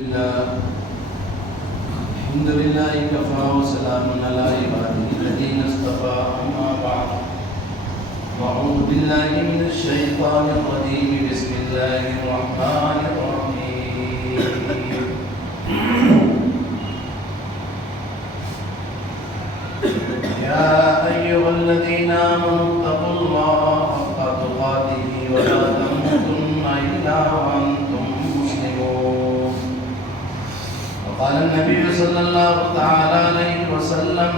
الحمد لله كفى وسلام على عباده الذين اصطفى أما بعد أعوذ بالله من الشيطان الرجيم بسم الله الرحمن الرحيم يا أيها الذين آمنوا اتقوا الله حق تقاته ولا تموتن إلا وأنتم مسلمون وقال النبي صلى الله تعالى عليه وسلم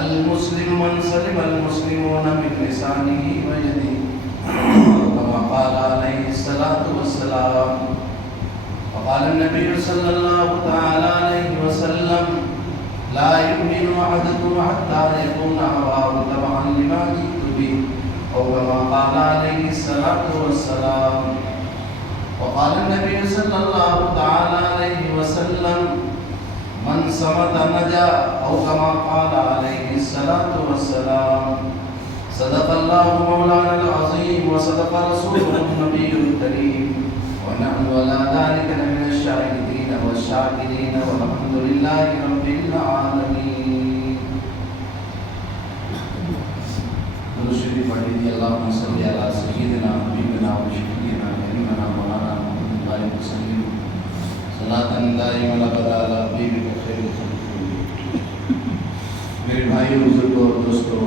المسلم من سلم المسلمون من لسانه ويده كما قال عليه الصلاة والسلام وقال النبي صلى الله تعالى عليه وسلم لا يؤمن أحدكم حتى يكون هواه تبعا لما جئت به أو كما قال عليه الصلاة والسلام وقال النبي صلى الله تعالى عليه وسلم من صمت نجا أو كما قال عليه الصلاة والسلام صدق الله مولانا العظيم وصدق رسوله النبي الكريم ونحن على ذلك من الشاهدين والشاكرين والحمد لله رب العالمين. درود شریف پڑھیے اللهم صل على سيدنا حبيبنا وشفيعنا ونبينا مولانا محمد وعلى وسلم صلاة دائمة ابدا على حبيبك خير الخلق. میرے بھائیو بزرگوں اور دوستوں،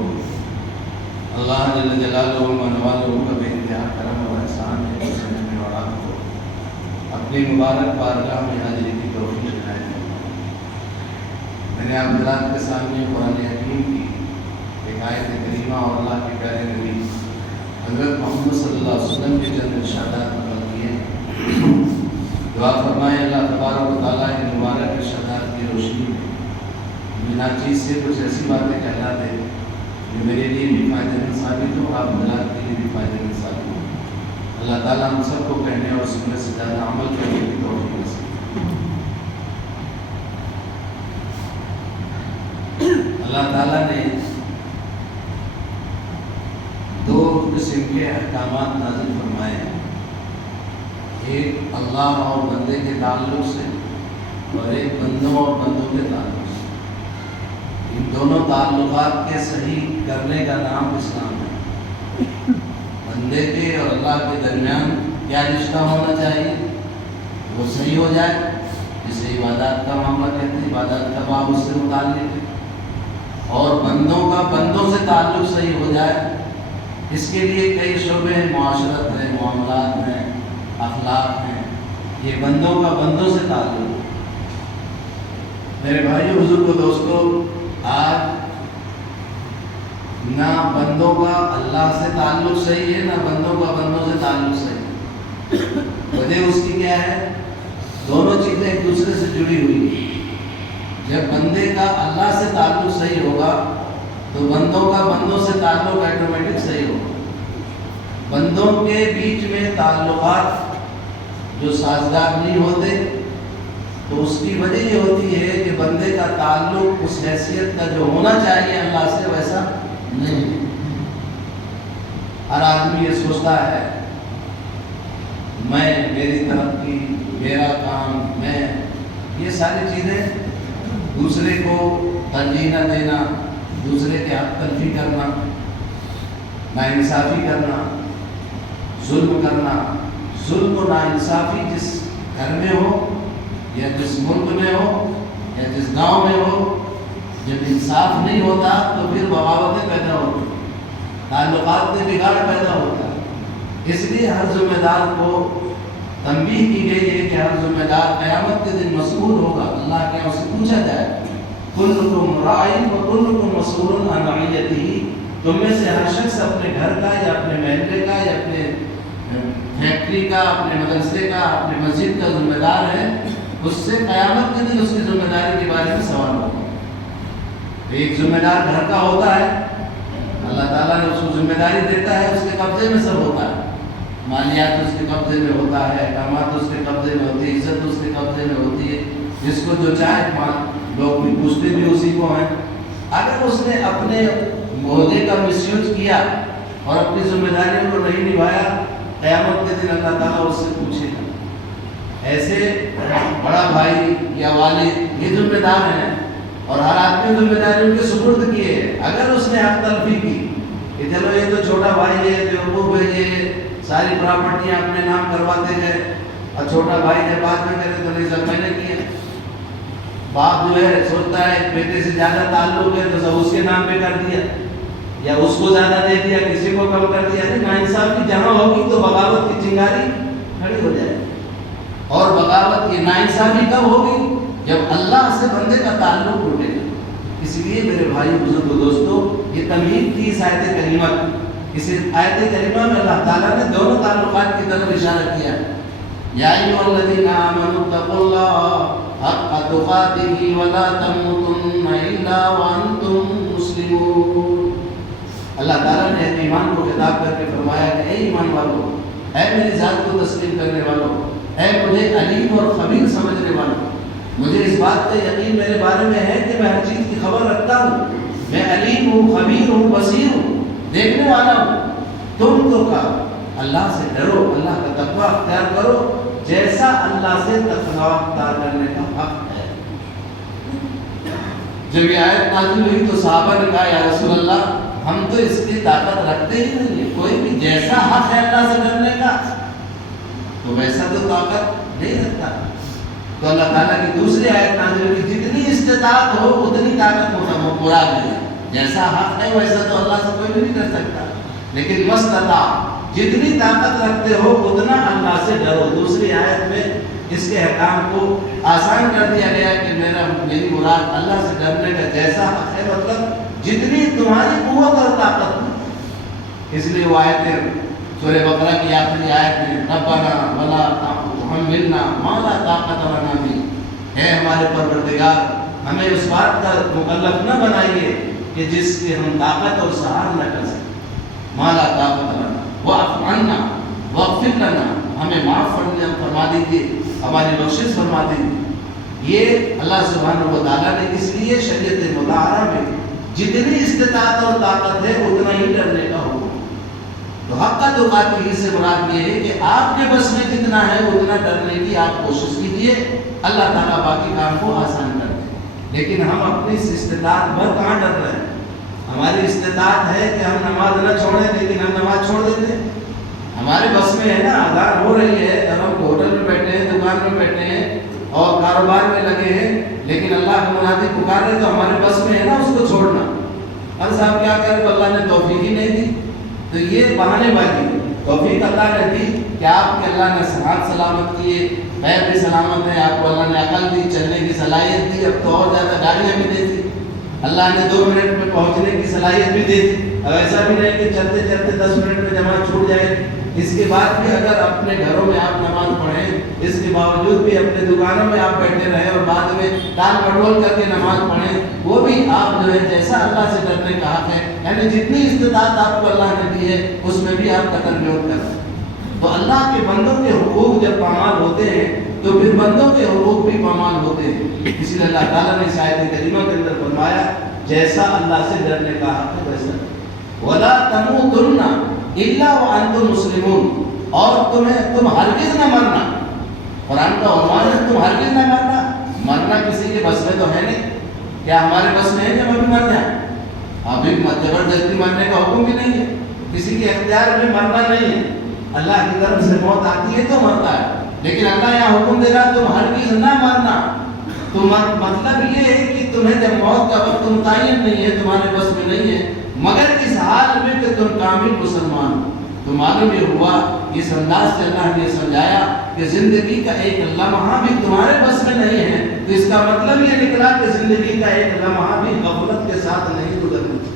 اللہ جل جلالہ و منوالہ کا بے انتہا کرم و احسان ہے کہ اسے ہمیں اور آپ کو اپنی مبارک بارگاہ میں حاضری کی توفیق عنایت فرمائے. میں نے آپ حضرات کے سامنے قرآن حکیم کی ایک آیت کریمہ اور اللہ کے پیارے نبی حضرت محمد صلی اللہ علیہ وسلم کے چند ارشادات نقل کیے ہیں. دعا فرمائے اللہ تبارک و تعالیٰ ان مبارک ارشادات کی روشنی میں بنا چیز سے کچھ ایسی باتیں کہلا دے جو میرے لیے بھی فائدہ مند ثابت ہو اور آپ حضرات کے لیے بھی فائدہ مند ثابت ہو. اللہ تعالیٰ ہم سب کو کہنے اور سننے سے زیادہ عمل کرنے کی توفیق نصیب. اللہ تعالیٰ نے دو قسم کے احکامات نازل فرمائے ہیں، ایک اللہ اور بندے کے تعلق سے اور ایک بندوں اور بندوں کے تعلق سے. ان دونوں تعلقات کے صحیح کرنے کا نام اسلام ہے. بندے کے اور اللہ کے درمیان کیا رشتہ ہونا چاہیے وہ صحیح ہو جائے، جسے عبادات کا معاملہ کہتے ہیں، عبادات کا باب اس سے متعلق ہے. اور بندوں کا بندوں سے تعلق صحیح ہو جائے، اس کے لیے کئی شعبے ہیں، معاشرت ہیں، معاملات ہیں، اخلاق ہیں. یہ بندوں کا بندوں سے تعلق ہے. میرے بھائیو بزرگوں دوستوں، آج نہ بندوں کا اللہ سے تعلق صحیح ہے، نہ بندوں کا بندوں سے تعلق صحیح ہے. وجہ اس کی کیا ہے؟ دونوں چیزیں ایک دوسرے سے جڑی ہوئی ہیں. جب بندے کا اللہ سے تعلق صحیح ہوگا تو بندوں کا بندوں سے تعلق آٹومیٹک صحیح ہوگا. بندوں کے بیچ میں تعلقات جو سازگار نہیں ہوتے تو اس کی وجہ یہ ہوتی ہے کہ بندے کا تعلق اس حیثیت کا جو ہونا چاہیے اللہ سے ویسا نہیں. ہر آدمی یہ سوچتا ہے میں، میری ترقی، میرا کام، میں، یہ ساری چیزیں دوسرے کو ترجیح نہ دینا، دوسرے کے حق تلفی کرنا، ناانصافی کرنا، ظلم کرنا. ظلم و ناانصافی جس گھر میں ہو یا جس ملک میں ہو یا جس گاؤں میں ہو، جب انصاف نہیں ہوتا تو پھر بغاوتیں پیدا ہوتی ہیں، تعلقات میں بگاڑ پیدا ہوتا ہے. اس لیے ہر ذمہ دار کو تنبیہ کی گئی ہے کہ ہر ذمہ دار قیامت کے دن مسئول ہوگا. اللہ کے یہاں سے پوچھا جائے کلکم راع و کلکم مسئول عن رعیتہ. تم میں سے ہر شخص اپنے گھر کا یا اپنے محلے کا یا اپنے فیکٹری کا، اپنے مدرسے کا، اپنے مسجد کا ذمہ دار ہے. اس سے قیامت کے دن اس کی ذمہ داری کے بارے میں سوال ہوگا. ایک ذمہ دار گھر کا ہوتا ہے، اللہ تعالیٰ نے اس کو ذمہ داری دیتا ہے، اس کے قبضے میں سب ہوتا ہے. مالیات اس کے قبضے میں ہوتا ہے، احکامات اس کے قبضے میں ہوتی ہے، عزت اس کے قبضے میں ہوتی ہے. جس کو جو چاہے لوگ بھی پوچھتے بھی اسی کو ہیں. اگر اس نے اپنے عہدے کا مس یوز کیا اور اپنی ذمہ داریوں کو نہیں نبھایا، قیامت کے دن اللہ تعالیٰ اس سے پوچھے گا. ایسے بڑا بھائی یا والد یہ ذمہ دار ہیں، اور ہر آدمی ذمہ داری ان کے سپرد کی ہے۔ اگر اس نے حق تلفی کی کہ چلو یہ تو چھوٹا بھائی ہے، بیوقوف ہے، یہ ساری پراپرٹیاں اپنے نام کرواتے گئے، اور چھوٹا بھائی جب بعد میں کرے تو نہیں سب میں نے کیا۔ باپ جو ہے سوچتا ہے بیٹے سے زیادہ تعلق ہے تو سب اس کے نام پہ کر دیا، یا اس کو زیادہ دے دیا، کسی کو کم کر دیا۔ ناانصافی جہاں ہوگی تو بغاوت کی چنگاری کھڑی ہو جائے، اور بغاوت کی ناانصافی کب ہوگی؟ جب اللہ سے بندے کا تعلق ٹوٹے گا۔ اس لیے میرے بھائی بزرگ دوستو، یہ تمہید تھی اس آیت کریمہ کی۔ اس آیت کریمہ میں اللہ تعالیٰ نے دونوں تعلقات کی طرف اشارہ کیا۔ یا ایھا الذین آمنوا اتقوا اللہ حق تقاتہ ولا تموتن الا وانتم مسلمون۔ اللہ تعالیٰ نے ایمان کو خطاب کر کے فرمایا کہ اے ایمان والو، اے میری ذات کو تسلیم کرنے والو، اے مجھے علیم اور خبیر سمجھنے والو، مجھے اس بات کا یقین میرے بارے میں ہے کہ میں ہر چیز کی خبر رکھتا ہوں، میں علیم ہوں، خبیر ہوں، بصیر ہوں، دیکھنے والا ہوں۔ تم تو کا اللہ سے ڈرو، اللہ کا تقوی اختیار کرو، جیسا اللہ سے تقوی اختیار کرنے کا حق ہے۔ جب یہ آیت نازل ہوئی تو صحابہ نے کہا یا رسول اللہ، ہم تو اس کی طاقت رکھتے ہی نہیں ہے، کوئی بھی جیسا حق ہے اللہ سے ڈرنے کا تو ویسا تو طاقت نہیں رکھتا۔ تو اللہ تعالیٰ کی دوسری آیت نازل ہوئی، جتنی استطاعت ہو اتنی طاقت مراد ہے، جیسا حق ہے ویسا تو اللہ سے کوئی بھی نہیں کر سکتا، لیکن مستطاع، جتنی طاقت رکھتے ہو اتنا اللہ سے ڈرو۔ دوسری آیت میں اس کے احکام کو آسان کر دیا گیا کہ میری مراد اللہ سے ڈرنے کا جیسا حق ہے، مطلب جتنی تمہاری قوت اور طاقت ہو۔ اس لیے وہ آیتیں سورہ بقرہ کی آخری آیت میں ربنا ولا تحملنا ما لا طاقت لنا بہ، ہے ہمارے پروردگار ہمیں اس بات کا مکلف نہ بنائیے کہ جس کے ہم طاقت اور سہار نہ کر سکیں۔ ما لا طاقت لنا واعف عنا واغفر لنا، ہمیں معاف فرما دیجیے، ہماری بخشش فرما دیجیے۔ یہ اللہ سبحانہ و تعالیٰ نے اس لیے شریعت مطہرہ میں جتنی استطاعت اور طاقت ہے اتنا ہی ڈرنے کا حکم۔ تو حق تقاتہ سے مراد یہ ہے کہ آپ کے بس میں جتنا ہے اتنا ڈرنے کی آپ کوشش کیجیے، اللہ تعالیٰ باقی کام کو آسان کر دے۔ لیکن ہم اپنی استطاعت بھر کہاں ڈر رہے ہیں؟ ہماری استطاعت ہے کہ ہم نماز نہ چھوڑیں، لیکن ہم نماز چھوڑ دیتے ہیں۔ ہمارے بس میں ہے نا، اذان ہو رہی ہے، ہم ہوٹل میں بیٹھے ہیں، دکان میں بیٹھے ہیں اور کاروبار میں لگے ہیں، لیکن اللہ کا منادی پکار رہے تو ہمارے بس میں ہے نا اس کو چھوڑنا۔ ہر صاحب کیا کرے، اللہ نے توفیق ہی نہیں دی، تو یہ بہانے بازی ہے۔ توفیق اللہ نے دی کہ آپ کے اللہ نے صحت سلامت کیے، پیر بھی سلامت ہے، آپ کو اللہ نے عقل دی، چلنے کی صلاحیت دی، اب تو اور زیادہ گاڑیاں بھی دے دی، اللہ نے 2 منٹ میں پہنچنے کی صلاحیت بھی دے دی۔ اب ایسا بھی نہیں کہ چلتے چلتے 10 منٹ میں جماعت چھوٹ جائے۔ اس کے بعد بھی اگر اپنے گھروں میں آپ نماز پڑھیں، اس کے باوجود بھی اپنے دکانوں میں آپ بیٹھے رہیں اور بعد میں ٹال مٹول کر کے نماز پڑھیں، وہ بھی آپ جو ہے جیسا اللہ سے ڈرنے کا حق ہے، یعنی جتنی استطاعت آپ کو اللہ نے دی ہے اس میں بھی آپ قتل ویوت کریں۔ تو اللہ کے بندوں کے حقوق جب پامال ہوتے ہیں تو پھر بندوں کے حقوق بھی پامال ہوتے ہیں۔ اسی لیے اللہ تعالیٰ نے اس آیت کریمہ کے اندر فرمایا جیسا اللہ سے ڈرنے کا حق ہے ویسا۔ وَلَا تَمُوتُنَّ إِلَّا وَأَنْتُمْ مُسْلِمُونَ، اور تم ہرگز نہ مرنا۔ قرآن کا عنوان ہے تم ہرگز نہ مرنا۔ مرنا کسی کے بس میں تو ہے نہیں، کیا ہمارے بس میں ہے کہ ہم ابھی مر جائیں؟ ابھی زبردستی مرنے کا حکم بھی نہیں ہے، کسی کے اختیار میں مرنا نہیں ہے۔ اللہ کی طرف سے موت آتی ہے تو مرتا ہے، لیکن اللہ یہاں حکم دے رہا تم ہرگز نہ مرنا۔ تو مطلب یہ ہے کہ تمہیں جب موت کا وقت متعین نہیں ہے، تمہارے بس میں نہیں ہے، مگر اس حال میں کہ تم کامل مسلمان ہو۔ تو معلوم یہ ہوا، اس انداز سے اللہ نے سمجھایا کہ زندگی کا ایک لمحہ بھی تمہارے بس میں نہیں ہے، تو اس کا مطلب یہ نکلا کہ زندگی کا ایک لمحہ بھی غفلت کے ساتھ نہیں گزرنا چاہیے۔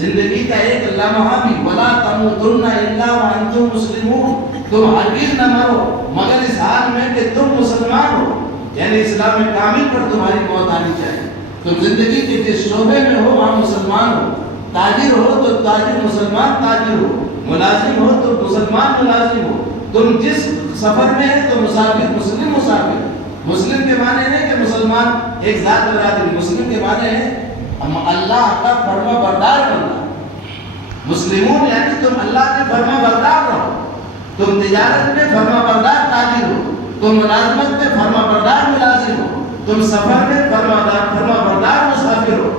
زندگی کا ایک لمحہ بھی وَلَا تَمُوتُنَّ إِلَّا وَأَنْتُمْ مُسْلِمُونَ، تم ہرگز نہ مرو مگر اس حال میں کہ تم مسلمان ہو، یعنی اسلام کامل پر تمہاری موت آنی چاہیے۔ تم زندگی کے جس شعبے میں ہو وہاں مسلمان ہو، تاجر ہو تو تاجر مسلمان تاجر ہو، ملازم ہو تو مسلمان ملازم ہو، تم جس سفر میں ہے تو مسافر مسلم مسافر۔ مسلم کے معنی ہے کہ مسلمان ایک ذات برادری، مسلم کے معنی ہے ہم اللہ کا فرما بردار بننا۔ مسلمون یعنی تم اللہ کے فرما بردار رہو، تم تجارت میں فرما بردار تاجر ہو، تم ملازمت میں فرما بردار ملازم ہو، تم سفر میں فرما بردار مسافر ہو،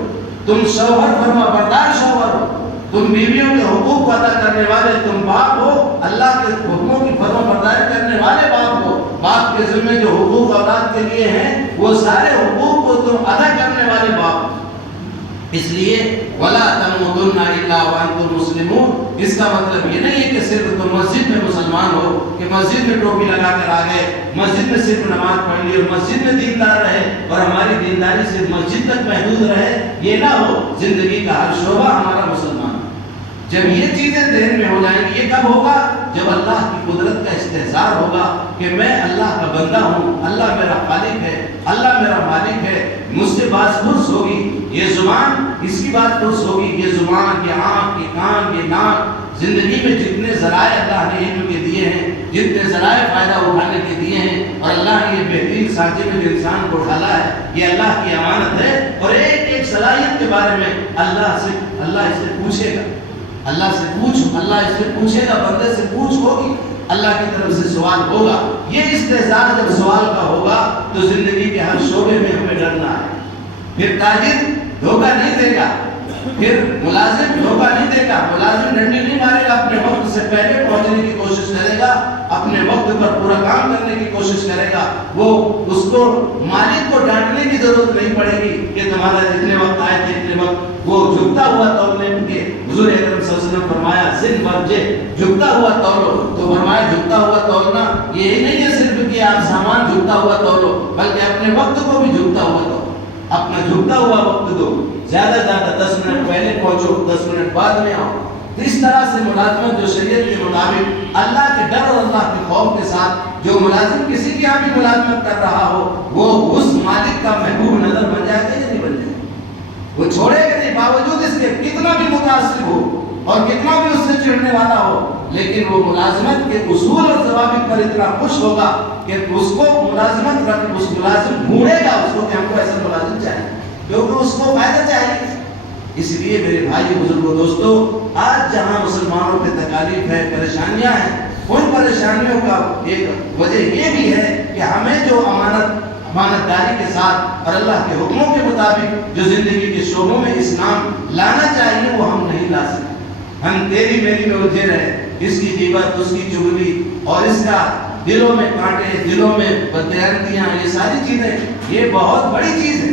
تم شوہر فرما بردار شوہر ہو، تم بیویوں کے حقوق کو ادا کرنے والے تم باپ ہو، اللہ کے حکموں کی فرما برداری کرنے والے باپ ہو، باپ کے ذمہ جو حقوق اولاد کے لیے ہیں وہ سارے حقوق کو تم ادا کرنے والے باپ ہو۔ اس لیے وَلَا تَمُوتُنَّ إِلَّا وَأَنْتُمْ مُسْلِمُونَ، اس کا مطلب یہ نہیں ہے کہ صرف تم مسجد میں مسلمان ہو، کہ مسجد میں ٹوپی لگا کر آ گئے، مسجد میں صرف نماز پڑھ لی اور مسجد میں دیندار رہے اور ہماری دینداری صرف مسجد تک محدود رہے، یہ نہ ہو۔ زندگی کا ہر شعبہ ہمارا مسلمان۔ جب یہ چیزیں ذہن میں ہو جائیں گی، یہ کب ہوگا؟ جب اللہ کی قدرت کا استحضار ہوگا کہ میں اللہ کا بندہ ہوں، اللہ میرا خالق ہے، اللہ میرا مالک ہے، مجھ سے بات پرس ہوگی، یہ زبان اس کی بات پرس ہوگی، یہ زبان، یہ آنکھ، یہ کان، یہ ناک، زندگی میں جتنے ذرائع اللہ نے علم کے دیے ہیں، جتنے ذرائع فائدہ اٹھانے کے دیے ہیں، اور اللہ نے یہ بہترین سانچے میں جو انسان کو ڈالا ہے، یہ اللہ کی امانت ہے، اور ایک ایک صلاحیت کے بارے میں اللہ اس سے پوچھے گا، اللہ اس سے پوچھے گا، بندے سے پوچھ ہوگی، اللہ کی طرف سے سوال ہوگا۔ یہ استحضار جب سوال کا ہوگا تو زندگی کے ہر شعبے میں ہمیں ڈرنا ہے۔ پھر تاجر دھوکہ نہیں دے گا، پھر ملازم دھوکہ نہیں دے گا، ملازم ڈنڈی نہیں مارے گا، اپنے وقت سے پہلے پہنچنے کی کوشش کرے گا، اپنے وقت پر پورا کام کرنے کی کوشش کرے گا، وہ اس کو مالک کو ڈانٹنے کی ضرورت نہیں پڑے گی کہ تمہارا جتنے وقت آئے تھے اتنے وقت، وہ جھکتا ہوا تولنے کے حضور اکرم صلی اللہ علیہ وسلم فرمایا زن برجے، جھکتا ہوا تولو، تو فرمایا جھکتا ہوا تولنا یہ نہیں ہے صرف کہ آپ سامان جھکتا ہوا تولو، بلکہ اپنے وقت کو بھی جھکتا ہوا تولو، اپنا جھکتا ہوا وقت دو، زیادہ 10 منٹ پہلے پہنچو، 10 منٹ بعد میں آؤ۔ تو اس طرح سے ملازمت جو شریعت کے مطابق اللہ کے ڈر اور اللہ کے خوف کے ساتھ جو ملازم کسی کی بھی ملازمت کر رہا ہو، وہ اس مالک کا محبوب نظر بن جائے گا یا نہیں بن جائے گا؟ وہ چھوڑے گا نہیں، باوجود اس کے کتنا بھی متاثر ہو اور کتنا بھی اس سے چڑھنے والا ہو، لیکن وہ ملازمت کے اصول اور ضوابط پر اتنا خوش ہوگا کہ اس کو اس ملازم ڈھونڈے گا اس کو کہ ہم کو ایسا ملازم چاہیے، کیونکہ اس کو فائدہ چاہیے۔ اس لیے میرے بھائی بزرگوں دوستو، آج جہاں مسلمانوں پہ تکالیف ہے، پریشانیاں ہیں، ان پریشانیوں کا ایک وجہ یہ بھی ہے کہ ہمیں جو امانت داری کے ساتھ اور اللہ کے حکموں کے مطابق جو زندگی کے شعبوں میں اسلام لانا چاہیے وہ ہم نہیں لا سکتے۔ ہم تیری میری میں الجھے رہے، اس کی غیبت، اس کی چغلی، اور اس کا دلوں میں کانٹے، دلوں میں بددیانتیاں، یہ ساری چیزیں یہ بہت بڑی چیز ہے۔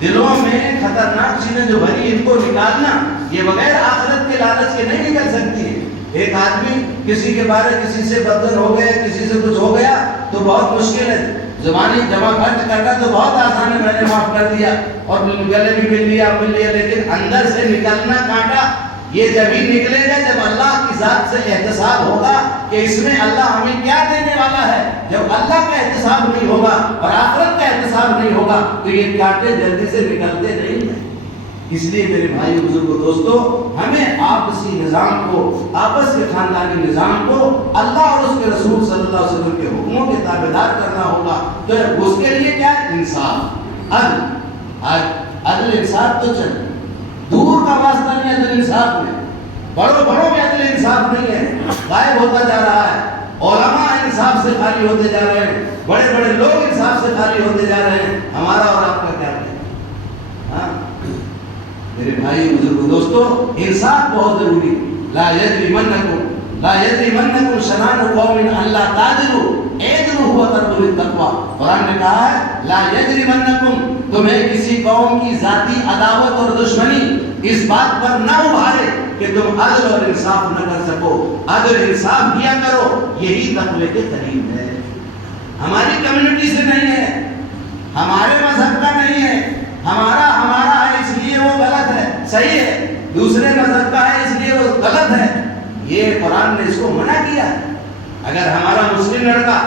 دلوں میں خطرناک چیزیں جو بھری، ان کو نکالنا یہ بغیر آخرت کے لالچ کے نہیں نکل سکتی ہے۔ ایک آدمی کسی کے بارے کسی سے بدظن ہو گیا، کسی سے کچھ ہو گیا تو بہت مشکل ہے، زبانی جمع خرچ کرنا تو بہت آسان ہے، میں نے معاف کر دیا اور گلے بھی مل لیا، لیکن اندر سے نکلنا کانٹا یہ جب ہی نکلے گا جب اللہ کی ذات سے احتساب ہوگا کہ اس میں اللہ ہمیں کیا دینے والا ہے۔ جب اللہ کا احتساب نہیں ہوگا اور آخرت کا احتساب نہیں ہوگا تو یہ کانٹے جلدی سے نکلتے نہیں ہیں۔ اس لیے میرے بھائی بزرگوں دوستو، ہمیں آپسی نظام کو، آپس کے خاندانی نظام کو اللہ اور اس کے رسول صلی اللہ علیہ وسلم کے حکموں کے تابعدار کرنا ہوگا۔ تو اس کے لیے کیا ہے؟ انصاف، عدل انصاف تو چل دور کا واسطہ نہیں، عدل انصاف میں بڑوں میں عدل انصاف نہیں ہے، غائب ہوتا جا رہا ہے۔ علماء انصاف سے خالی ہوتے جا رہے ہیں، بڑے لوگ انصاف سے خالی ہوتے جا رہے ہیں، ہمارا اور آپ کا کیا ہے؟ میرے بھائی بزرگوں دوستو، انصاف بہت ضروری۔ لا یجرمنکم شنآن قوم الا تعدلوا اعدلوا هو اقرب للتقوی۔ قرآن نے کہا ہے لا یجرمنکم، تمہیں کسی قوم کی ذاتی عداوت اور دشمنی اس بات پر نہ ابھارے کہ تم عدل اور انصاف نہ کر سکو۔ عدل انصاف کیا کرو، یہی تقوی کے قریب ہے۔ ہماری کمیونٹی سے نہیں ہے، ہمارے مذہب کا نہیں ہے، ہمارا ہے اس لیے وہ غلط ہے، صحیح ہے، دوسرے مذہب کا ہے اس لیے وہ غلط ہے، یہ قرآن نے اس کو منع کیا ہے۔ اگر ہمارا مسلم لڑکا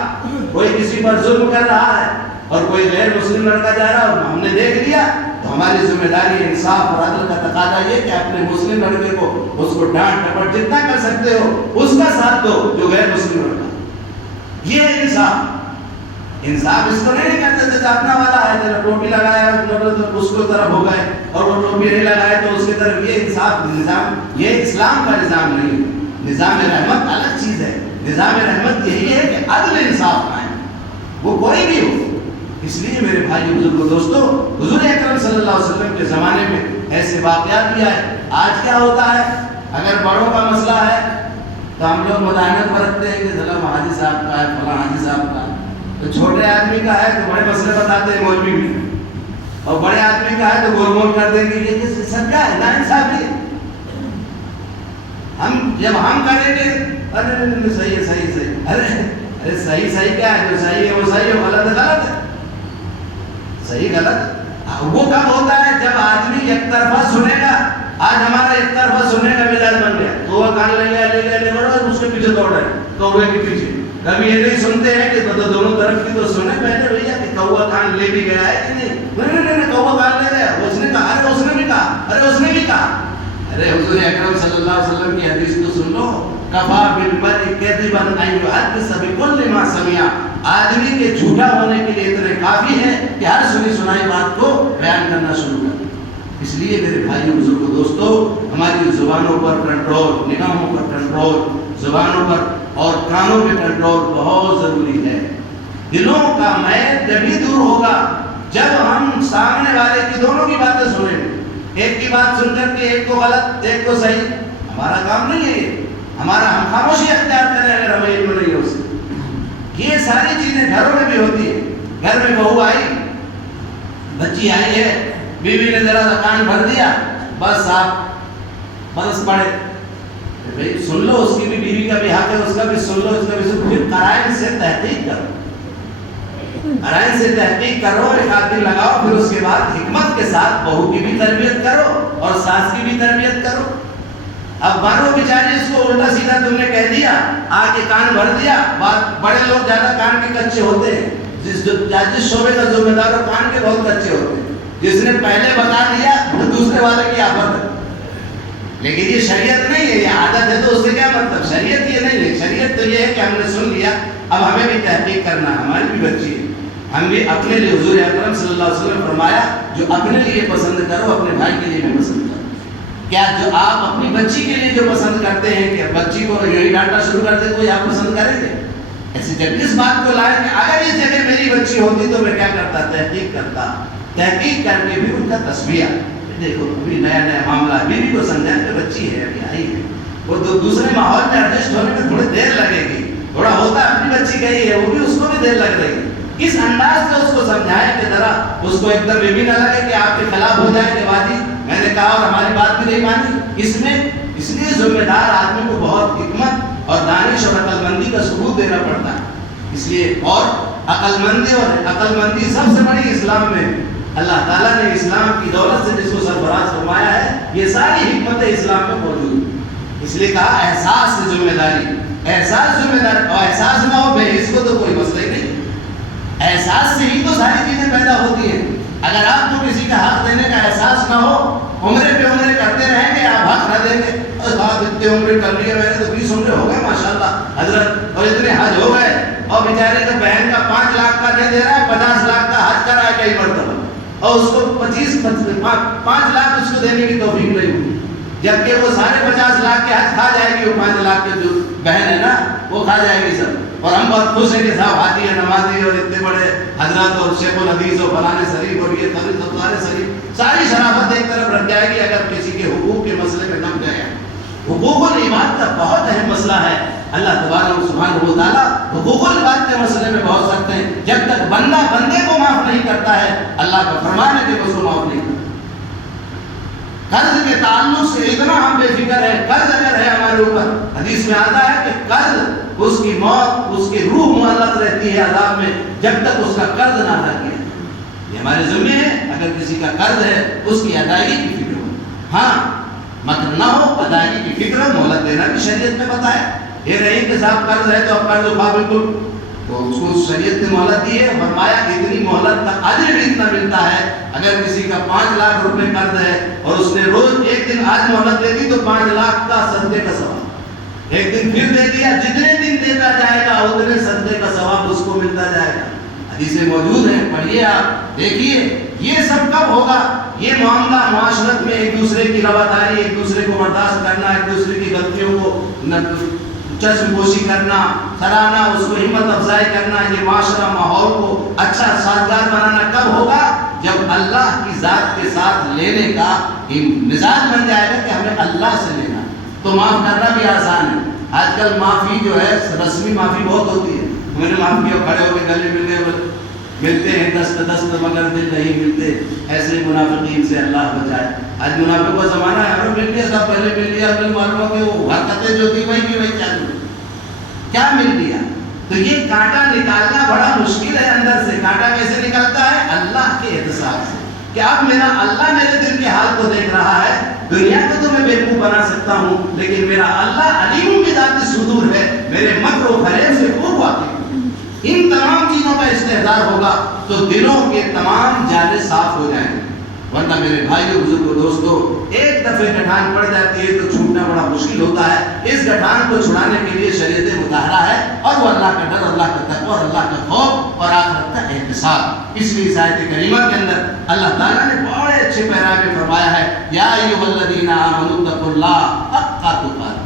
کوئی کسی پر ظلم کر رہا ہے اور کوئی غیر مسلم لڑکا جا رہا ہے، ہم نے دیکھ لیا تو ہماری ذمہ داری انصاف اور عدل کا تقاضا یہ کہ اپنے مسلم لڑکے کو اس کو ڈانٹ ڈپٹ جتنا کر سکتے ہو اس کا ساتھ دو جو غیر مسلم لڑکا، یہ ہے انصاف۔ انصاف اس کو نہیں کرتے جیسے اپنا والا ہے، جب ٹوپی لگایا تو اس کو طرف ہو گئے اور وہ ٹوپی نہیں لگائے تو اس کی طرف، یہ انصاف نظام، یہ اسلام کا نظام نہیں ہے۔ نظام رحمت الگ چیز ہے، نظام رحمت یہی ہے کہ عدل انصاف قائم۔ وہ کوئی بھی ہو. اس لیے میرے بھائی بزرگوں دوستو، حضور اکرم صلی اللہ علیہ وسلم کے زمانے میں ایسے واقعات بھی آئے. آج کیا ہوتا ہے، اگر بڑوں کا مسئلہ ہے تو ہم لوگ مداحنت برتتے ہیں کہ ظلم حاجی صاحب کا ہے، فلاں حاجی صاحب کا ہے. تو چھوٹے آدمی کا ہے تو بڑے مسئلے بتاتے ہیں مولوی بھی، اور بڑے آدمی کا ہے تو گول مول کر دیں گے. یہ سب کیا ہے؟ ناانصافی ہے. جب ہم کریں گے ارے صحیح ہے صحیح صحیح، ارے صحیح کیا ہے؟ جو صحیح ہے وہ صحیح ہے، غلط ہے غلط ہے. صحیح غلط وہ کب ہوتا ہے؟ جب آدمی ایک طرفہ سنے گا. آج ہمارا ایک طرفہ سننے کا مزاج بن گیا. کوہ کان لے بڑھو اور اس کے پیچھے دوڑ رہے ہیں کوے کے پیچھے. کبھی یہ نہیں سنتے ہیں کہ دونوں طرف کی تو سنے پہلے بھیا کہ کوہ کان لے بھی گیا ہے کہ نہیں. کوہ کان لے گیا، اس نے کہا ارے اس نے بھی کہا، ارے اس نے بھی کہا. ارے حضور اکرم صلی اللہ علیہ وسلم کی حدیث تو سن لو. کفا بالمرء کذبا ان یحدث بكل ما سمع. آدمی کے جھوٹا ہونے کے لیے اتنے کافی ہے کہ ہر سنی سنائی بات کو بیان کرنا شروع کر. اس لیے میرے بھائیو بزرگوں دوستو، ہماری زبانوں پر کنٹرول، نگاہوں پر کنٹرول، زبانوں پر اور کانوں پہ کنٹرول بہت ضروری ہے. دلوں کا میل جبھی دور ہوگا جب ہم سامنے والے کی دونوں کی باتیں سنیں. ایک کی بات سن کر کے ایک کو غلط ایک کو صحیح، ہمارا کام نہیں ہے یہ. ہمارا ہم خاموشی اختیار کریں اگر ہمیں علم نہیں ہو سکتا. یہ ساری چیزیں گھروں میں بھی ہوتی ہیں. گھر میں بہو آئی، بچی آئی ہے، بیوی نے ذرا سا کان بھر دیا، بس آپ برس پڑے. بھائی سن لو، اس کی بھی بیوی کا بھی حق ہے، اس کا بھی سن لو، اس کا بھی سن. پھر قرائن سے تحقیق کرو، قرائن سے تحقیق کرو، ایک آدمی لگاؤ. پھر اس کے بعد حکمت کے ساتھ بہو کی بھی تربیت کرو اور ساس کی بھی تربیت کرو. اب مانو بیچارے اس کو الٹا سیدھا تم نے کہہ دیا، آ کے کان بھر دیا. بات بڑے لوگ زیادہ کان کے کچے ہوتے ہیں. جس شعبے کا ذمہ دار ہو کان کے بہت کچے ہوتے ہیں. جس نے پہلے بتا دیا تو دوسرے والے کی آفت ہے. لیکن یہ شریعت نہیں ہے، یہ عادت ہے. تو اس سے کیا مطلب؟ شریعت یہ نہیں ہے. شریعت تو یہ ہے کہ ہم نے سن لیا، اب ہمیں بھی تحقیق کرنا ہے. ہماری بھی بچی ہے، ہم بھی اپنے لیے. حضور اکرم صلی اللہ علیہ وسلم نے فرمایا جو اپنے لیے پسند کرو اپنے بھائی کے لیے بھی پسند کرو. کیا جو آپ اپنی بچی کے لیے جو پسند کرتے ہیں کہ بچی کو یہی ڈانٹنا شروع کر دے کوئی آپ پسند کریں گے؟ ایسے جب اس بات کو لائیں کہ اگر اس جگہ میری بچی ہوتی تو میں کیا کرتا؟ تحقیق کرتا. تحقیق کر کے بھی ان کا تسبیہ. دیکھو ابھی نیا معاملہ ہے، بیوی کو سمجھائیں کہ بچی ہے ابھی آئی ہے، وہ دوسرے ماحول میں ایڈجسٹ ہونے میں تھوڑی دیر لگے گی. تھوڑا ہوتا ہے اپنی بچی گئی ہے، وہ بھی اس کو بھی دیر لگ رہی ہے. اس انداز سے اس کو سمجھائیں کہ ذرا اس کو ایک دم یہ بھی نہ لگے کہ آپ کے خلاف ہو جائے کہ واجی میں نے کہا اور ہماری بات بھی نہیں مانی. اس لیے ذمہ دار آدمی کو بہت حکمت اور دانش اور عقل مندی کا ثبوت دینا پڑتا ہے. اس لیے اور عقل مندی سب سے بڑی اسلام میں اللہ تعالیٰ نے اسلام کی دولت سے جس کو سرفراز فرمایا ہے، یہ ساری حکمت اسلام میں موجود ہے. اس لیے کہا احساس سے ذمہ داری. احساس ذمہ داری، اور احساس نہ ہو بے اس کو تو کوئی مسئلہ ہی نہیں. احساس سے ہی تو ساری چیزیں پیدا ہوتی ہیں. اگر آپ کو کسی کا حق دینے کا احساس نہ ہو، عمرے پہ عمرے کرتے رہیں گے، آپ حق نہ دیں گے. اتنے عمرے کر لیے میں نے تو 20 عمرے ہو گئے ماشاءاللہ حضرت، اور اتنے حج ہو گئے، اور بیچارے کا بہن کا 5 لاکھ کا نہیں دے رہا ہے، 50 لاکھ کا حج کرا ہے کئی مرتبہ، اور اس کو 5 لاکھ اس کو دینے کی توفیق نہیں ہوئی. جبکہ وہ سارے 50 لاکھ کے حج کھا جائے گی. وہ 5 لاکھ کے جو بہن ہے نا وہ کھا جائے گی سب. اور ہم بہت خوش ہیں کہ صاحب حاجی ہے، نمازی اور اتنے بڑے حضرات اور شیخ الحدیث اور فلانے شریف اور یہ فلانے شریف، ساری شرافت ایک طرف رکھ جائے گی اگر کسی کے حقوق کے مسئلے میں نم جائے. حقوق العباد کا بہت اہم مسئلہ ہے. اللہ تبارک و سبحانہ و تعالیٰ حقوق العباد کے مسئلے میں بہت سخت ہیں. جب تک بندہ بندے کو معاف نہیں کرتا ہے، اللہ کا فرمان ہے کہ اس کو معاف نہیں کرتا. قرض کے تعلق سے اتنا ہم بے فکر ہیں. قرض اگر ہے ہمارے اوپر، حدیث میں آتا ہے کہ قرض اس کی موت، اس کی روح معلق رہتی ہے عذاب میں جب تک اس کا قرض نہ ادا کیا. یہ ہمارے ذمہ ہے. اگر کسی کا قرض ہے اس کی ادائیگی کی فکر ہو. ہاں مطلب نہ ہو، ادائیگی کی فکر، مہلت دینا بھی شریعت میں پتہ ہے. یہ نہیں کہ صاحب قرض ہے تو اب قرض اٹھا بالکل، تو اس کو شریعت نے مہلت دی ہے. فرمایا کہ اتنی مہلت کا اجر بھی اتنا ملتا ہے. اگر کسی کا 5 لاکھ روپے قرض ہے اور اس نے روز ایک دن آج مہلت دے دی تو 5 لاکھ کا صدقے کا ثواب. ایک دن پھر دے دیا، جتنے دن دیتا جائے گا اتنے صدقے کا ثواب اس کو ملتا جائے گا. حدیثیں موجود ہیں، پڑھیے آپ دیکھیے. یہ سب کب ہوگا؟ یہ معاملہ معاشرت میں ایک دوسرے کی رواداری، ایک دوسرے کو برداشت کرنا، ایک دوسرے کی غلطیوں کو چشم پوشی کرنا، سراہنا، اس کو ہمت افزائی کرنا، یہ معاشرہ ماحول کو اچھا سازگار بنانا کب ہوگا؟ جب اللہ کی ذات کے ساتھ لینے کا مزاج بن جائے گا کہ ہمیں اللہ سے لینا، تو معاف کرنا بھی آسان ہے۔ آج کل معافی جو ہے رسمی معافی بہت ہوتی ہے، میں نے معاف کیا، کھڑے ہو کے گلے ملتے ہیں دست مگر دل نہیں ملتے، ایسے منافقین سے اللہ بچائے۔ آج منافق کا زمانہ ہے، ہمیں مل لیا، سب پہلے مل لیا، پھر معلوم ہو کہ وہ حرکتیں جو تھی وہی کی وہی چالو، کیا مل لیا؟ تو یہ کانٹا نکالنا بڑا مشکل ہے اندر سے۔ کانٹا کیسے نکلتا ہے؟ اللہ کے احتساب سے، کہ اب میرا اللہ میرے دل کے حال کو دیکھ رہا ہے۔ دنیا کو تو میں بیوقوف بنا سکتا ہوں، لیکن میرا اللہ علیم بذات الصدور ہے، میرے مکر و فریب سے خوب واقف ہے۔ ان تمام چیزوں کا استحضار ہوگا تو دلوں کے تمام جالے صاف ہو جائیں گے، ورنہ میرے بھائیوں بزرگوں دوستوں، ایک دفعہ گٹھان پڑ جاتی ہے تو چھوٹنا بڑا مشکل ہوتا ہے۔ اس گٹھان کو چھڑانے کے لیے شریعت مطہرہ ہے، اور وہ اللہ کا ڈر، اللہ کا تقویٰ، اور اللہ کا خوف اور آخرت کا احتساب۔ اس لیے اس آیت کریمہ کے اندر اللہ تعالیٰ نے بڑے اچھے پیرا میں فرمایا ہے، یا ایھا الذین آمنوا اتقوا اللہ حق تقاته،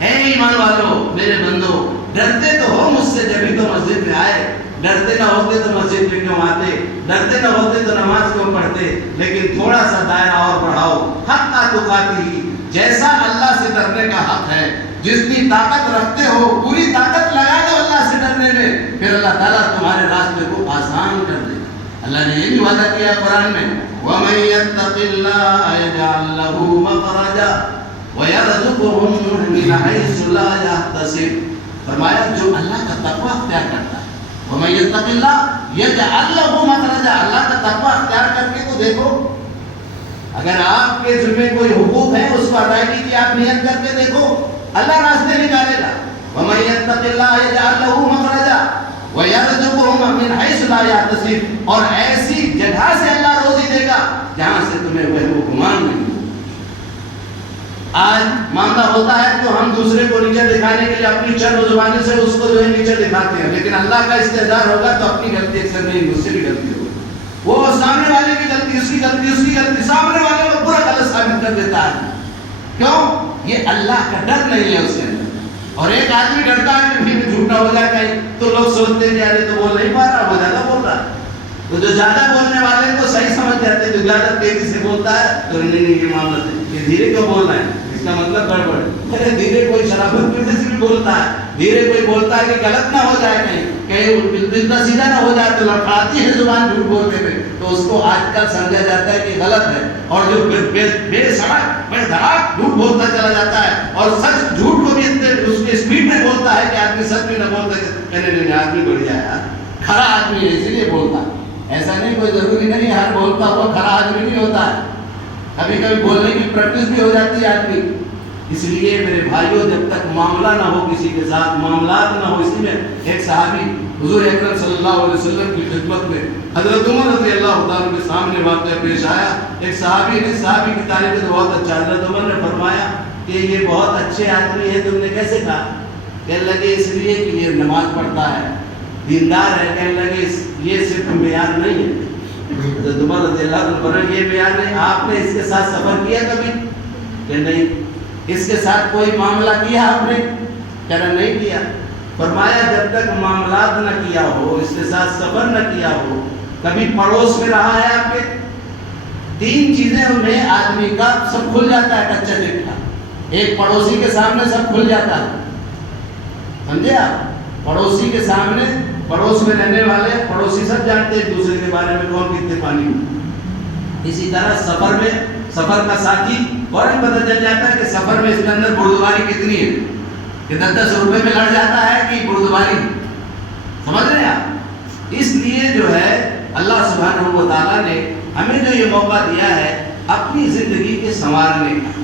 اے ایمان والو، میرے بندو، ڈرتے تو ہو مجھ سے جبھی تو مسجد میں آئے، ڈرتے نہ ہوتے تو مسجد میں کیوں آتے، ڈرتے نہ ہوتے تو نماز کیوں پڑھتے، لیکن تھوڑا سا دائرہ اور بڑھاؤ، حق تقاته، جیسا اللہ سے ڈرنے کا حق ہے، جتنی طاقت رکھتے ہو پوری طاقت لگا دو اللہ سے ڈرنے میں، پھر اللہ تعالیٰ تمہارے راستے کو آسان کر دے گا۔ اللہ نے یہ بھی وعدہ کیا قرآن میں، وَمَن يَتَّقِ اللَّهَ يَجْعَل لَّهُ مَخْرَجًا وَيَرْزُقْهُ مِنْ حَيْثُ لَا يَحْتَسِبُ، فرمایا جو اللہ کا تقویٰ اختیار کرتا ہے، وَمَن يَتَّقِ اللَّهَ يَجْعَل لَّهُ مَخْرَجًا، اللہ کا تقویٰ اختیار کر کے تو دیکھو، اگر آپ کے ذمہ کوئی حقوق ہے اس کو ادائیگی کی آپ نیت کر کے دیکھو، اللہ راستے نکالے گا۔ وَمَن يَتَّقِ اللَّهَ يَجْعَل لَّهُ مَخْرَجًا وَيَرْزُقْهُ مِنْ حَيْثُ لَا يَحْتَسِبُ، اور ایسی جگہ سے اللہ روزی دے گا جہاں سے تمہیں وہم و گمان نہیں۔ آج معاملہ ہوتا ہے تو ہم دوسرے کو نیچے دکھانے کے لیے اپنی چند زبانی سے اس کو جو ہے نیچے دکھاتے ہیں، لیکن اللہ کا استحضار ہوگا تو اپنی غلطی اکثر نہیں، مجھ سے بھی غلطی ہوگی، وہ سامنے والے کی غلطی، اس کی غلطی، اس کی غلطی، سامنے والے کو پورا غلط ثابت کر دیتا ہے۔ کیوں؟ یہ اللہ کا ڈر نہیں ہے اس کے اندر۔ اور ایک آدمی ڈرتا ہے کہ پھر جھوٹا ہو جائے کہیں، تو لوگ سوچتے ہیں کہ یار تو بول نہیں پا رہا، وہ زیادہ بول رہا ہے، تو جو زیادہ بولنے والے کو صحیح سمجھ جاتے ہیں، جو زیادہ تیزی سے بولتا ہے تو نہیں یہ معاملہ ہے، یہ دھیرے کیوں بول رہے ہیں، اس کا مطلب گڑبڑ ہے۔ دھیرے کوئی شرافت کی وجہ سے بھی بولتا ہے، دھیرے کوئی بولتا ہے کہ غلط نہ ہو جائے، کہیں بالکل سیدھا نہ ہو جائے تو لڑکھڑاتی ہے زبان جھوٹ بولنے میں، تو اس کو آج کل سمجھا جاتا ہے کہ غلط ہے، اور جو بے سڑک بے دھڑاک جھوٹ بولتا چلا جاتا ہے، اور سچ جھوٹ کو بھی اس کے اسپیڈ میں بولتا ہے کہ آدمی سچ بھی نہ بولتا ہے، کہنے نہیں آدمی بڑھیا ہے یار، کھرا آدمی ہے اسی لیے بولتا ہے۔ ایسا نہیں، کوئی ضروری نہیں ہر بولتا ہوا کھرا آدمی نہیں ہوتا ہے، کبھی کبھی بولنے کی پریکٹس بھی ہو جاتی ہے آدمی۔ اس لیے میرے بھائیوں، جب تک معاملہ نہ ہو کسی کے ساتھ، معاملات نہ ہو، اسی میں ایک صحابی حضور اکرم صلی اللہ علیہ وسلم کی خدمت میں حضرت عمر رضی اللہ تعالیٰ کے سامنے واقعہ پیش آیا۔ ایک صحابی کی تعریف تو بہت اچھا، حضرت عمر نے فرمایا کہ یہ بہت اچھے آدمی ہے، تم نے کیسے کہا؟ کہنے لگے اس لیے کہ یہ نماز پڑھتا ہے، دیندار ہے۔ کہنے لگے یہ صرف معیار نہیں ہے، حضرت عمر رضی اللہ عنہ فرمایا یہ معیار نہیں، آپ نے اس کے ساتھ سفر کیا کبھی؟ کہ نہیں۔ اس کے ساتھ کوئی معاملہ کیا آپ نے؟ کہنا نہیں کیا۔ فرمایا جب تک معاملات نہ کیا ہو، اس کے ساتھ سفر نہ کیا ہو، کبھی پڑوس میں رہا ہے آپ کے، تین چیزیں میں آدمی کا سب کھل جاتا ہے کچا چٹا۔ ایک پڑوسی کے سامنے سب کھل جاتا ہے، سمجھے آپ؟ پڑوسی کے سامنے، پڑوس میں رہنے والے پڑوسی سب جانتے ہیں ایک دوسرے کے بارے میں کون کتنے پانی میں۔ اسی طرح سفر میں سفر کا ساتھی فوراً پتہ چل جاتا ہے کہ سفر میں اس کے اندر بردباری کتنی ہے، کہ 10-10 روپے میں لڑ جاتا ہے کہ بردباری، سمجھ رہے ہیں آپ؟ اس لیے جو ہے اللہ سبحانہ و تعالیٰ نے ہمیں جو یہ موقع دیا ہے اپنی زندگی کے سنوارنے کا،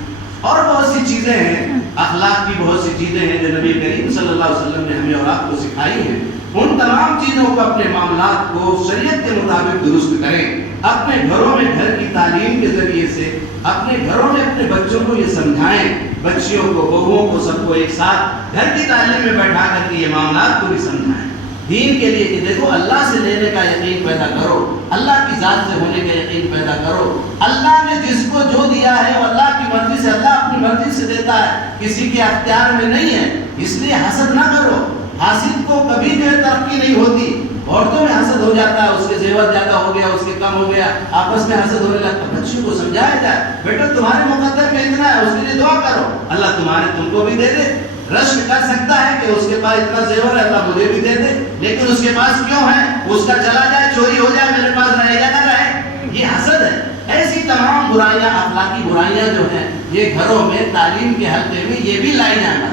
اور بہت سی چیزیں ہیں، اخلاق کی بہت سی چیزیں ہیں جو نبی کریم صلی اللہ علیہ وسلم نے ہمیں اور آپ کو سکھائی ہیں، ان تمام چیزوں کو اپنے معاملات کو شریعت کے مطابق درست کریں۔ اپنے گھروں میں گھر کی تعلیم کے ذریعے سے اپنے گھروں میں اپنے بچوں کو یہ سمجھائیں، بچیوں کو، بہوؤں کو، سب کو ایک ساتھ گھر کی تعلیم میں بیٹھا کر کے یہ معاملات کو بھی سمجھائیں دین کے لیے، کہ دیکھو اللہ سے لینے کا یقین پیدا کرو، اللہ کی ذات سے ہونے کا یقین پیدا کرو، اللہ نے جس کو جو دیا ہے وہ اللہ کی مرضی سے سے اللہ اپنی مرضی سے دیتا ہے، کسی کے اختیار میں نہیں ہے، اس لیے حسد نہ کرو۔ حاسد کو کبھی جو ہے ترقی نہیں ہوتی، عورتوں میں حسد ہو جاتا ہے، اس کے زیور زیادہ ہو گیا، اس کے کم ہو گیا، آپس میں حسد ہونے لگتا ہے۔ بچوں کو سمجھایا جائے، بیٹا تمہارے مقدر میں اتنا ہے، اس کے لیے دعا کرو، اللہ تم کو بھی دے دے۔ رشک کر سکتا ہے کہ اس کے پاس اتنا زیور ہے، اللہ مجھے بھی دے دے، لیکن اس کے پاس کیوں ہے؟ اس کا چلا جائے، چوری ہو جائے، میرے پاس رہے یا نہ رہے، یہ حسد ہے۔ ایسی تمام برائیاں، اخلاقی برائیاں جو ہیں، یہ گھروں میں، تعلیم کے حلقے میں یہ بھی لائی جانا،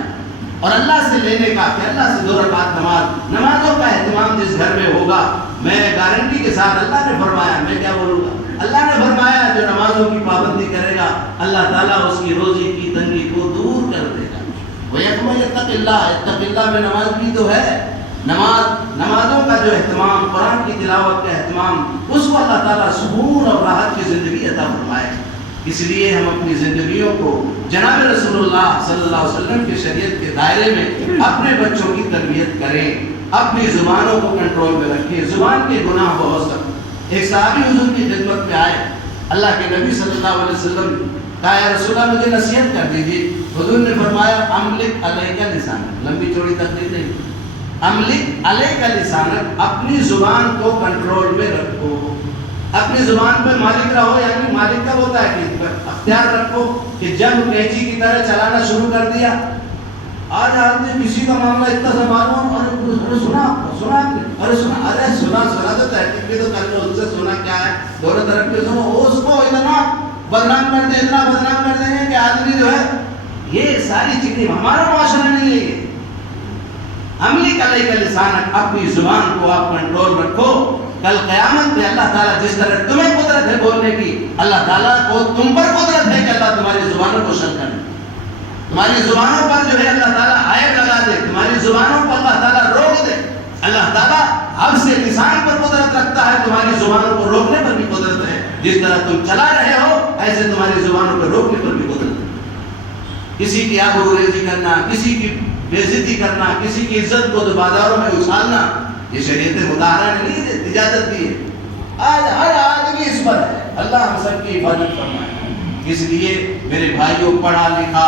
اور اللہ سے لینے کا کہ اللہ سے 2 رکعت نمازوں کا اہتمام جس گھر میں ہوگا، میں گارنٹی کے ساتھ، اللہ نے فرمایا، میں کیا بولوں گا، اللہ نے فرمایا جو نمازوں کی پابندی کرے گا اللہ تعالیٰ اس کی روزی کی تنگی کو دور کر دے گا۔ وَيَقْمَ يَتَّقِ اللَّهِ، اتق اللہ میں نماز بھی تو ہے، نمازوں کا جو اہتمام، قرآن کی تلاوت کا اہتمام، اس کو اللہ تعالیٰ سکون اور راحت کی زندگی عطا فرمائے۔ اس لیے ہم اپنی زندگیوں کو جناب رسول اللہ صلی اللہ علیہ وسلم کی شریعت کے دائرے میں اپنے بچوں کی تربیت کریں، اپنی زبانوں کو کنٹرول میں رکھیں۔ زبان کے گناہ بہت سخت۔ ایک صحابی حضور کی خدمت میں آئے، اللہ کے نبی صلی اللہ علیہ وسلم کہا یا رسول اللہ مجھے نصیحت کر دیجیے۔ حضور نے فرمایا املک علیک لسانک، لمبی چوڑی تقریر نہیں، املک علیک لسانک، اپنی زبان کو کنٹرول میں رکھو، اپنی زبان پہ مالک رہو، یعنی مالک کب ہوتا ہے کہ اختیار رکھو، کہ جب قینچی کی طرح چلانا شروع کر دیا، آج آدمی کسی کا معاملہ اتنا سا معلوم، ارے سنا تو تحقیق بھی تو کر لو، اس سے سنا کیا ہے، دونوں طرف کے سنو، اس کو اتنا بدنام کر دیں، اتنا بدنام کر دیں گے کہ آدمی جو ہے، یہ ساری چیزیں ہمارا معاشرہ نہیں ہے۔ املک علیک لسانک، اپنی زبان کو آپ کنٹرول رکھو، کل قیامت میں اللہ تعالیٰ جس طرح تمہیں قدرت ہے بولنے کی، اللہ تعالیٰ کو تم پر قدرت ہے کہ اللہ تمہاری زبانوں کو شل کر دے، تمہاری زبانوں پر جو ہے اللہ تعالیٰ عائب لگا دے، تمہاری زبانوں کو اللہ تعالیٰ روک دے۔ اللہ تعالیٰ اب سے لسان پر قدرت رکھتا ہے، تمہاری زبانوں کو روکنے پر بھی قدرت ہے، جس طرح تم چلا رہے ہو ایسے تمہاری زبانوں کو روکنے پر بھی قدرت ہے۔ کسی کی آبروریزی کرنا، کسی کی بے عزتی کرنا، کسی کی عزت کو بازاروں میں اچھالنا، یہ شریعت مطہرہ نے نہیں اجازت دی ہے۔ آج ہر آدمی اس پر ہے، اللہ ہم سب کی حفاظت فرمائے۔ اس لیے میرے بھائیوں، پڑھا لکھا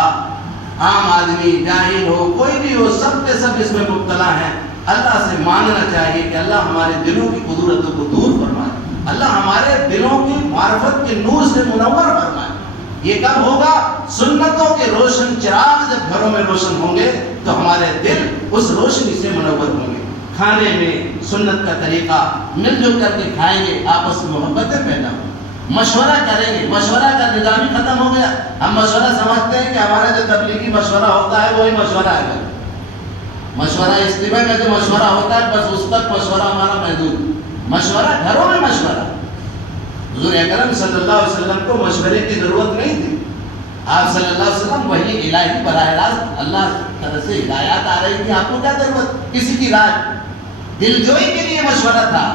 عام آدمی، جاہل ہو، کوئی بھی ہو، سب کے سب اس میں مبتلا ہیں۔ اللہ سے مانگنا چاہیے کہ اللہ ہمارے دلوں کی قدرتوں کو دور فرمائے، اللہ ہمارے دلوں کی معرفت کے نور سے منور فرمائے۔ یہ کب ہوگا؟ سنتوں کے روشن چراغ جب گھروں میں روشن ہوں گے تو ہمارے دل اس روشنی سے منور ہوں گے۔ کھانے میں سنت کا طریقہ، مل جل کر کے کھائیں گے، آپس میں محبتیں پیدا ہوں، مشورہ کریں گے، مشورہ کا نظام ہی ختم ہو گیا۔ ہم مشورہ سمجھتے ہیں کہ ہمارا جو تبلیغی مشورہ ہوتا ہے وہی مشورہ ہے، مشورہ اجتماع میں جو مشورہ ہوتا ہے بس اس تک مشورہ ہمارا محدود۔ مشورہ گھروں میں مشورہ، حضور اکرم صلی اللہ علیہ وسلم کو مشورے کی ضرورت نہیں تھی، آپ صلی اللہ علیہ وسلم وہی الہی براہ راست اللہ طرف سے ہدایات آ رہی تھی، آپ کو کیا ضرورت کسی کی رائے؟ دل جوئی کے لیے مشورہ تھا۔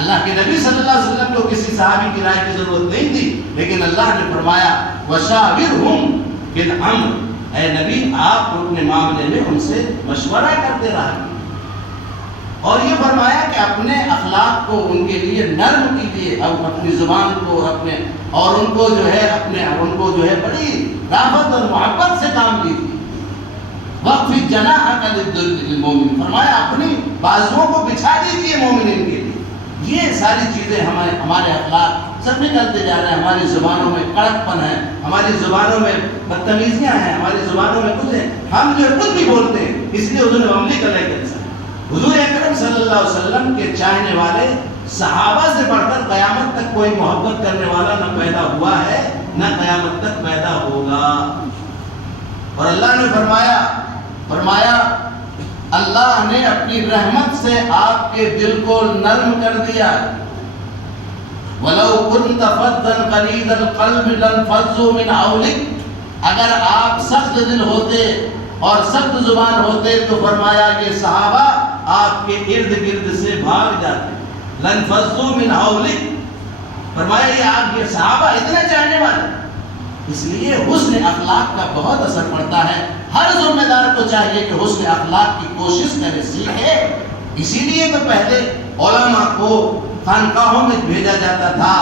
اللہ کے نبی صلی اللہ علیہ وسلم کو کسی صحابی کی رائے کی ضرورت نہیں تھی، لیکن اللہ نے فرمایا وَشَاوِرْهُمْ فِي الْأَمْرِ، اے نبی آپ اپنے معاملے میں ان سے مشورہ کرتے رہے، اور یہ فرمایا کہ اپنے اخلاق کو ان کے لیے نرم کیجیے، اور اپنی زبان کو اپنے اور ان کو جو ہے بڑی رحمت اور محبت سے کام لیجیے۔ وَخْفِضْ جَنَاحَكَ لِلْمُؤْمِنِينَ، فرمایا اپنی بازوؤں کو بچھا دیجیے مومنین کے لیے۔ یہ ساری چیزیں ہمارے اخلاق سب نکلتے جا رہے ہیں، ہماری زبانوں میں کڑک پن ہے، ہماری زبانوں میں بدتمیزیاں ہیں، ہماری زبانوں میں کچھ ہے، ہم جو کچھ بھی بولتے ہیں، اس لیے حضور نے عملی کرنے کے ساتھ حضور اکرم صلی اللہ علیہ وسلم کے چاہنے والے صحابہ سے بڑھ کر قیامت تک کوئی محبت کرنے والا نہ پیدا ہوا ہے نہ قیامت تک پیدا ہوگا۔ اور اللہ نے فرمایا اللہ نے اپنی رحمت سے آپ کے دل کو نرم کر دیا۔ وَلَوْ كُنْتَ فَظًّا غَلِيظَ الْقَلْبِ لَانفَضُّوا مِنْ حَوْلِكَ، اگر آپ سخت دل ہوتے اور سخت زبان ہوتے تو فرمایا کہ صحابہ آپ کے ارد گرد سے بھاگ جاتے۔ لَانفَضُّوا مِنْ حَوْلِكَ، فرمایا یہ آپ کے صحابہ اتنے چاہنے والے۔ اس لیے حسن اخلاق کا بہت اثر پڑتا ہے، ہر ذمہ دار کو چاہیے کہ حسن اخلاق کی کوشش کرے، سیکھے۔ اسی لیے تو پہلے علماء کو خانقاہوں میں بھیجا جاتا تھا،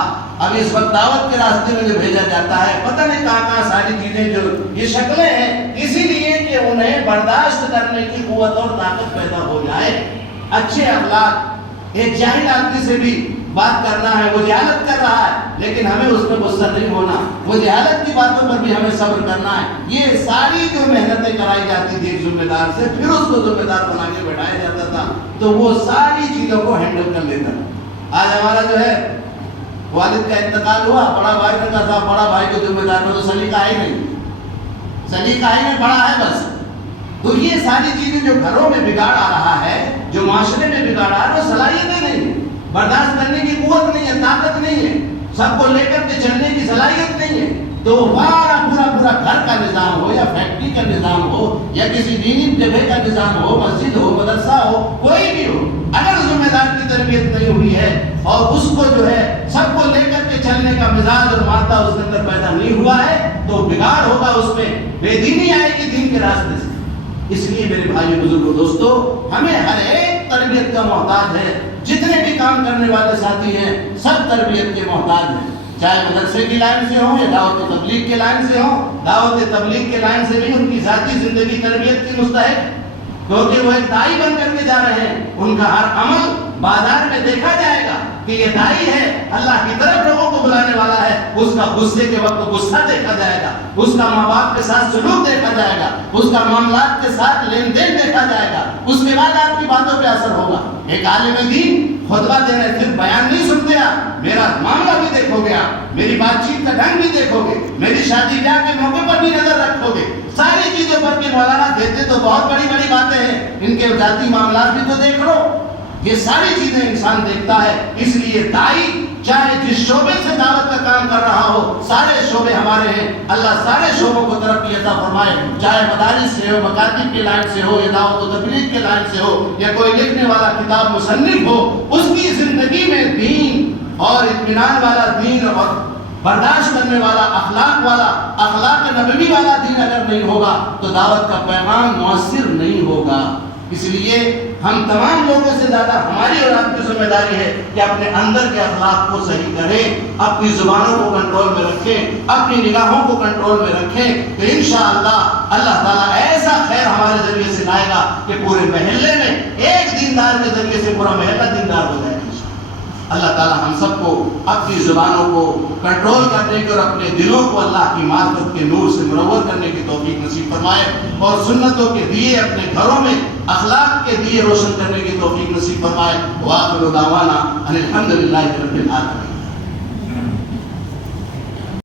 اب اس وقت دعوت کے راستے میں جو بھیجا جاتا ہے، پتہ نہیں کہاں کہاں ساری چیزیں جو یہ شکلیں ہیں، اسی لیے کہ انہیں برداشت کرنے کی قوت اور طاقت پیدا ہو جائے۔ اچھے اخلاق، ایک جاہل آدمی سے بھی بات کرنا ہے، وہ جہالت کر رہا ہے لیکن ہمیں اس پہ غصہ نہیں ہونا، وہ جہالت کی باتوں پر بھی ہمیں صبر کرنا ہے۔ یہ ساری جو محنتیں کرائی جاتی تھی ایک ذمہ دار سے، پھر اس کو ذمہ دار بنا کے بٹھایا جاتا تھا تو وہ ساری چیزوں کو ہینڈل کر لیتا تھا۔ آج ہمارا جو ہے والد کا انتقال ہوا، بڑا بھائی نے کہا صاحب بڑا بھائی کو ذمہ دار، میں تو سلیقہ ہی نہیں، سلیقہ ہی نہیں، بڑا ہے بس۔ تو یہ ساری چیزیں جو گھروں میں بگاڑ آ رہا ہے، جو معاشرے میں بگاڑ آ رہا ہے، وہ صلاحیتیں نہیں ہیں، برداشت کرنے کی قوت نہیں ہے، طاقت نہیں ہے، سب کو لے کر کے چلنے کی صلاحیت نہیں ہے۔ تو پورا گھر کا نظام ہو یا فیکٹری کا نظام ہو یا کسی دینی جگہ کا نظام ہو، مسجد ہو، مدرسہ ہو، کوئی بھی ہو، اگر ذمہ دار کی تربیت نہیں ہوئی ہے اور اس کو جو ہے سب کو لے کر کے چلنے کا مزاج اور مادہ اس کے اندر پیدا نہیں ہوا ہے تو بگاڑ ہوگا، اس میں بے دینی آئے گی دین کے راستے سے۔ اس لیے میرے بھائیو بزرگوں دوستو، ہمیں ہر ایک تربیت کا محتاج ہے، جتنے بھی کام کرنے والے ساتھی ہیں سب تربیت کے محتاج ہیں، چاہے مدرسے کی لائن سے ہوں یا دعوت تبلیغ کے لائن سے ہوں۔ دعوت تبلیغ کے لائن سے بھی ان کی ذاتی زندگی تربیت کی مستحق، کیونکہ وہ ایک دائی بن کر کے جا رہے ہیں، ان کا ہر عمل بازار میں دیکھا جائے گا کہ یہ دائی ہے، اللہ کی طرف لوگوں کو بلانے والا ہے، اس کا غصے کے وقت غصہ دیکھا جائے گا، اس کا ماں باپ کے ساتھ سلوک دیکھا جائے گا، اس کا معاملات کے ساتھ لین دین دیکھا جائے گا، اس کے بعد آپ کی باتوں پہ اثر ہوگا۔ ایک عالم دین خطبہ دے رہے، صرف بیان نہیں سنتے آپ، میرا معاملہ بھی دیکھو گے آپ، میری بات چیت کا ڈھنگ بھی دیکھو گے، میری شادی بیاہ کے موقع پر بھی نظر رکھو گے، ساری چیزوں پر کہ مولانا دیتے تو بہت بڑی بڑی باتیں ہیں، ان کے ذاتی معاملات بھی تو دیکھ لو۔ یہ ساری چیزیں انسان دیکھتا ہے، اس لیے دائی چاہے جس شعبے سے دعوت کا کام کر رہا ہو، سارے شعبے ہمارے ہیں، اللہ سارے شعبوں کو ترقی عطا فرمائے، چاہے مدارس سے ہو، مکاتب کے لائن سے ہو یا دعوت و تبلیغ کے لائن سے ہو یا کوئی لکھنے والا کتاب مصنف ہو، اس کی زندگی میں دین اور اطمینان والا دین اور برداشت کرنے والا اخلاق نبوی والا دین اگر نہیں ہوگا تو دعوت کا پیغام مؤثر نہیں ہوگا۔ اس لیے ہم تمام لوگوں سے زیادہ ہماری اور آپ کی ذمہ داری ہے کہ اپنے اندر کے اخلاق کو صحیح کریں، اپنی زبانوں کو کنٹرول میں رکھیں، اپنی نگاہوں کو کنٹرول میں رکھیں، تو انشاءاللہ اللہ تعالیٰ ایسا خیر ہمارے ذریعے سے لائے گا کہ پورے محلے میں ایک دیندار کے ذریعے سے پورا محلہ دیندار ہو جائے گا۔ اللہ تعالیٰ ہم سب کو اپنی زبانوں کو کنٹرول کرنے کی اور اپنے دلوں کو اللہ کی معرفت کے نور سے منور کرنے کی توفیق نصیب فرمائے، اور سنتوں کے دیے اپنے گھروں میں اخلاق کے دیے روشن کرنے کی توفیق نصیب فرمائے۔ وآخر دعوانا ان الحمد للہ رب العالمین۔